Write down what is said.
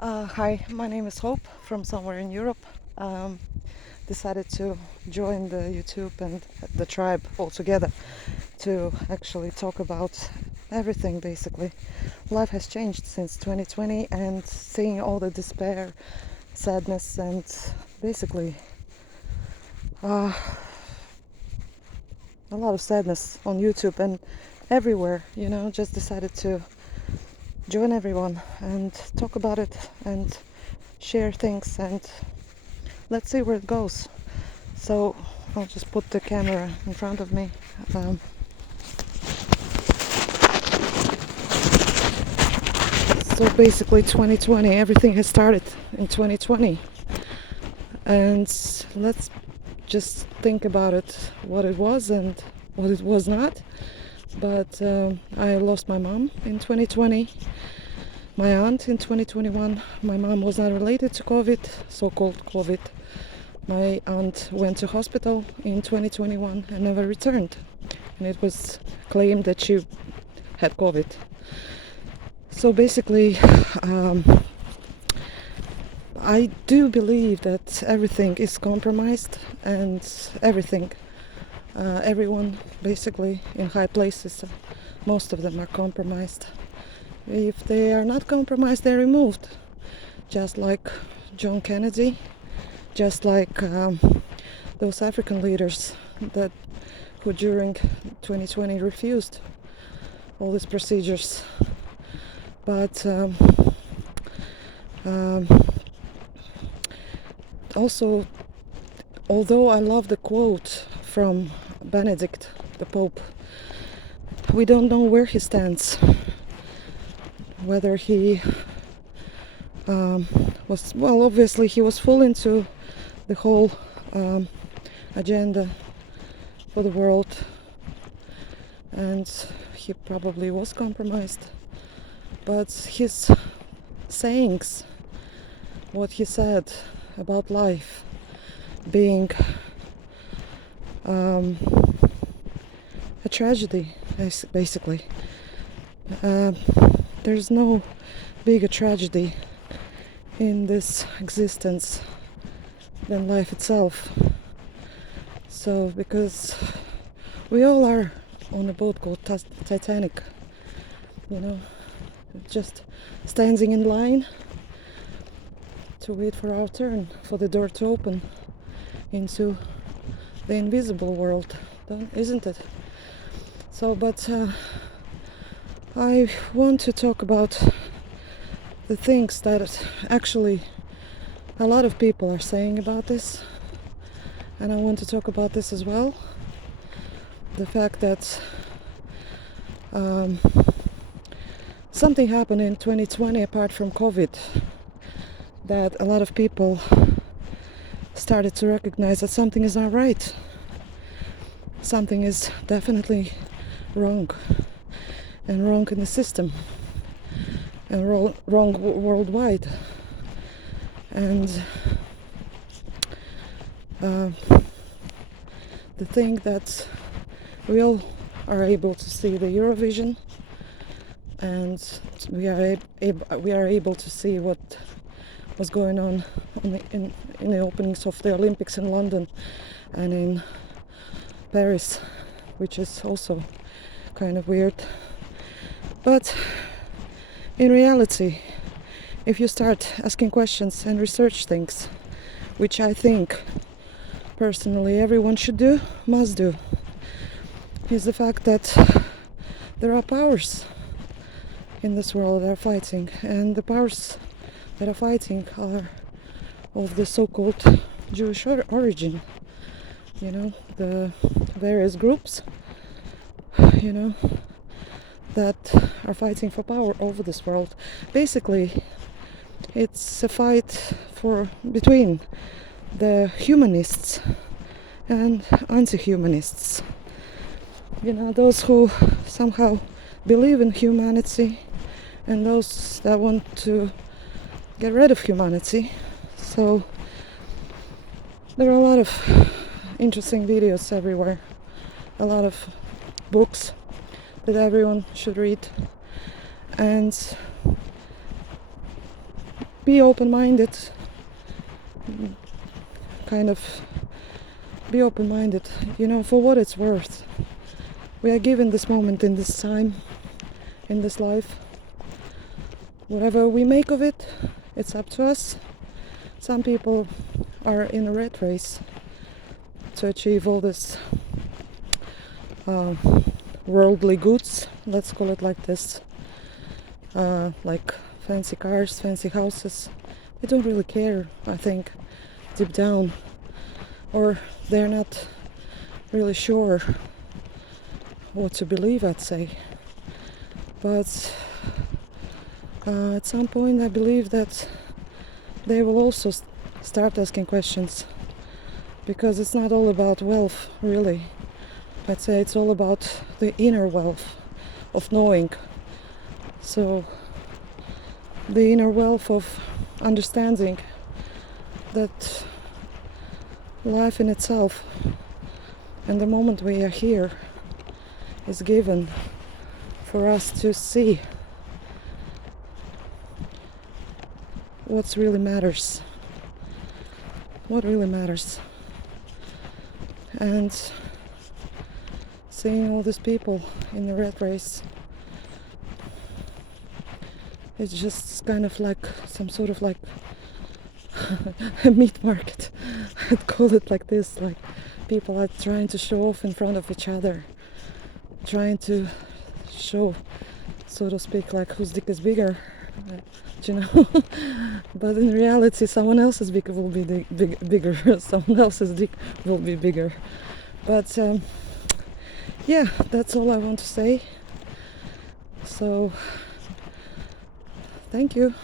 Hi, my name is Hope from somewhere in Europe. Um, Decided to join the YouTube and the tribe all together to actually talk about everything basically. Life has changed since 2020 and seeing all the despair, sadness, and basically uh, a lot of sadness on YouTube and everywhere, just decided to join everyone and talk about it and share things and let's see where it goes. So I'll just put the camera in front of me. Um, so basically 2020, everything has started in 2020. And let's just think about it, what it was and what it was not. But I lost my mom in 2020, my aunt in 2021. My mom was not related to COVID, so-called COVID. My aunt went to hospital in 2021 and never returned. And it was claimed that she had COVID. So basically, I do believe that everything is compromised and everyone basically in high places, most of them are compromised. If they are not compromised, they're removed. Just like John Kennedy, just like those African leaders who during 2020 refused all these procedures. But also, although I love the quote from Benedict, the Pope, we don't know where he stands. Whether he obviously he was full into the whole agenda for the world, and he probably was compromised. But his sayings, what he said about life being a tragedy, basically. There's no bigger tragedy in this existence than life itself. So, because we all are on a boat called Titanic, just standing in line to wait for our turn, for the door to open into the invisible world, isn't it? So, but I want to talk about the things that actually a lot of people are saying about this, and I want to talk about this as well. The fact that something happened in 2020 apart from COVID, that a lot of people started to recognize that something is not right. Something is definitely wrong, and wrong in the system, and wrong worldwide. And the thing that we all are able to see the Eurovision, and we are able to see what was going on in the openings of the Olympics in London and in Paris, which is also kind of weird. But in reality, if you start asking questions and research things, which I think personally everyone must do, is the fact that there are powers in this world that are fighting, and the powers that are fighting are of the so-called Jewish origin. The various groups, that are fighting for power over this world. Basically, it's a fight between the humanists and anti-humanists. Those who somehow believe in humanity and those that want to get rid of humanity. So there are a lot of interesting videos everywhere, a lot of books that everyone should read, and be open-minded, kind of be open-minded, for what it's worth. We are given this moment in this time, in this life. Whatever we make of it, it's up to us. Some people are in a rat race to achieve all this worldly goods, let's call it like this, like fancy cars, fancy houses. They don't really care, I think, deep down, or they're not really sure what to believe, I'd say. But at some point I believe that they will also start asking questions, because it's not all about wealth, really. I'd say it's all about the inner wealth of knowing. So the inner wealth of understanding that life in itself and the moment we are here is given for us to see what really matters. What really matters. And seeing all these people in the rat race, it's just kind of like some sort of like a meat market. I'd call it like this, like people are trying to show off in front of each other, trying to show, so to speak, like whose dick is bigger, but in reality someone else's dick will be bigger, someone else's dick will be bigger. But yeah, that's all I want to say. So thank you.